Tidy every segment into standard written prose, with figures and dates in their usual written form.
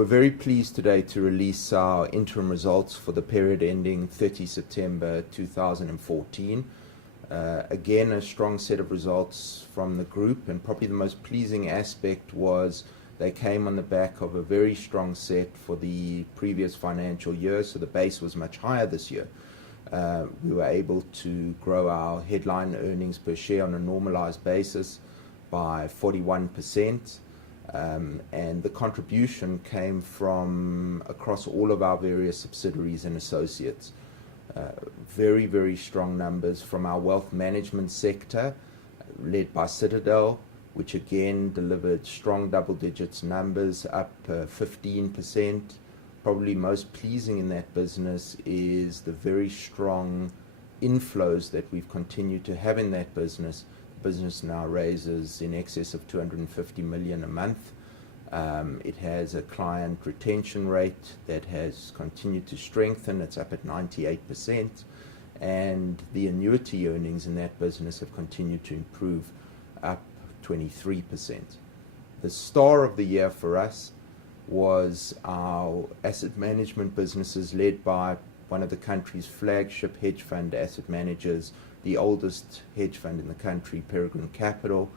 we're very pleased today to release our interim results for the period ending 30 September 2014. Again, a strong set of results from the group, and probably the most pleasing aspect was they came on the back of a very strong set for the previous financial year, so the base was much higher this year. We were able to grow our headline earnings per share on a normalized basis by 41%. And the contribution came from across all of our various subsidiaries and associates. Very, very strong numbers from our wealth management sector, led by Citadel, which again delivered strong double digits numbers, up 15%. Probably most pleasing in that business is the very strong inflows that we've continued to have in that business. Business now raises in excess of 250 million a month. It has a client retention rate that has continued to strengthen. It's up at 98%, and the annuity earnings in that business have continued to improve, up 23%. The star of the year for us was our asset management businesses, led by one of the country's flagship hedge fund asset managers, the oldest hedge fund in the country, Peregrine Capital.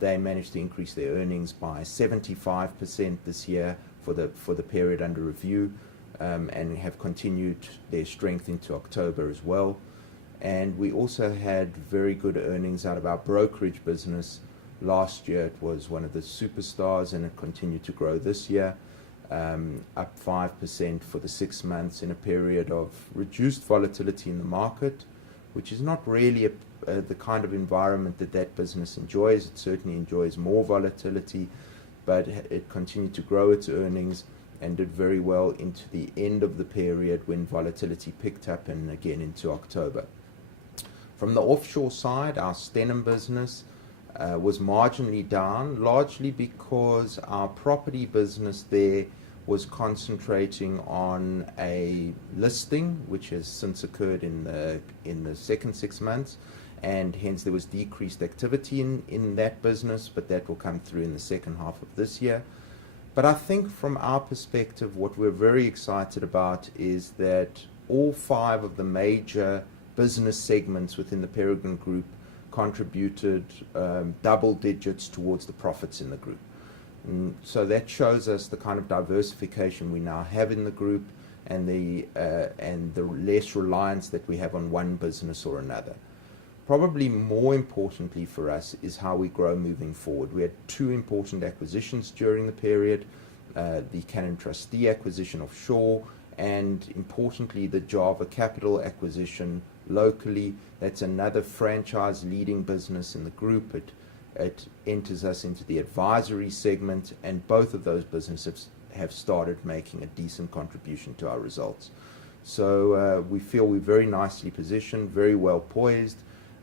They managed to increase their earnings by 75% this year for the period under review, and have continued their strength into October as well. And we also had very good earnings out of our brokerage business. Last year it was one of the superstars, and it continued to grow this year, up 5% for the 6 months in a period of reduced volatility in the market, which is not really the kind of environment that business enjoys. It certainly enjoys more volatility, but it continued to grow its earnings and did very well into the end of the period when volatility picked up, and again into October. From the offshore side, our Stenham business was marginally down, largely because our property business there was concentrating on a listing which has since occurred in the second 6 months, and hence there was decreased activity in that business, but that will come through in the second half of this year. But I think from our perspective, what we're very excited about is that all 5 of the major business segments within the Peregrine Group contributed double digits towards the profits in the group. So that shows us the kind of diversification we now have in the group, and the less reliance that we have on one business or another. Probably more importantly for us is how we grow moving forward. We had 2 important acquisitions during the period, the Cannon Trustee acquisition offshore, and importantly the Java Capital acquisition locally. That's another franchise leading business in the group. It enters us into the advisory segment, and both of those businesses have started making a decent contribution to our results. So we feel we're very nicely positioned, very well poised,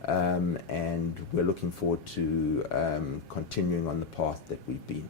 and we're looking forward to continuing on the path that we've been.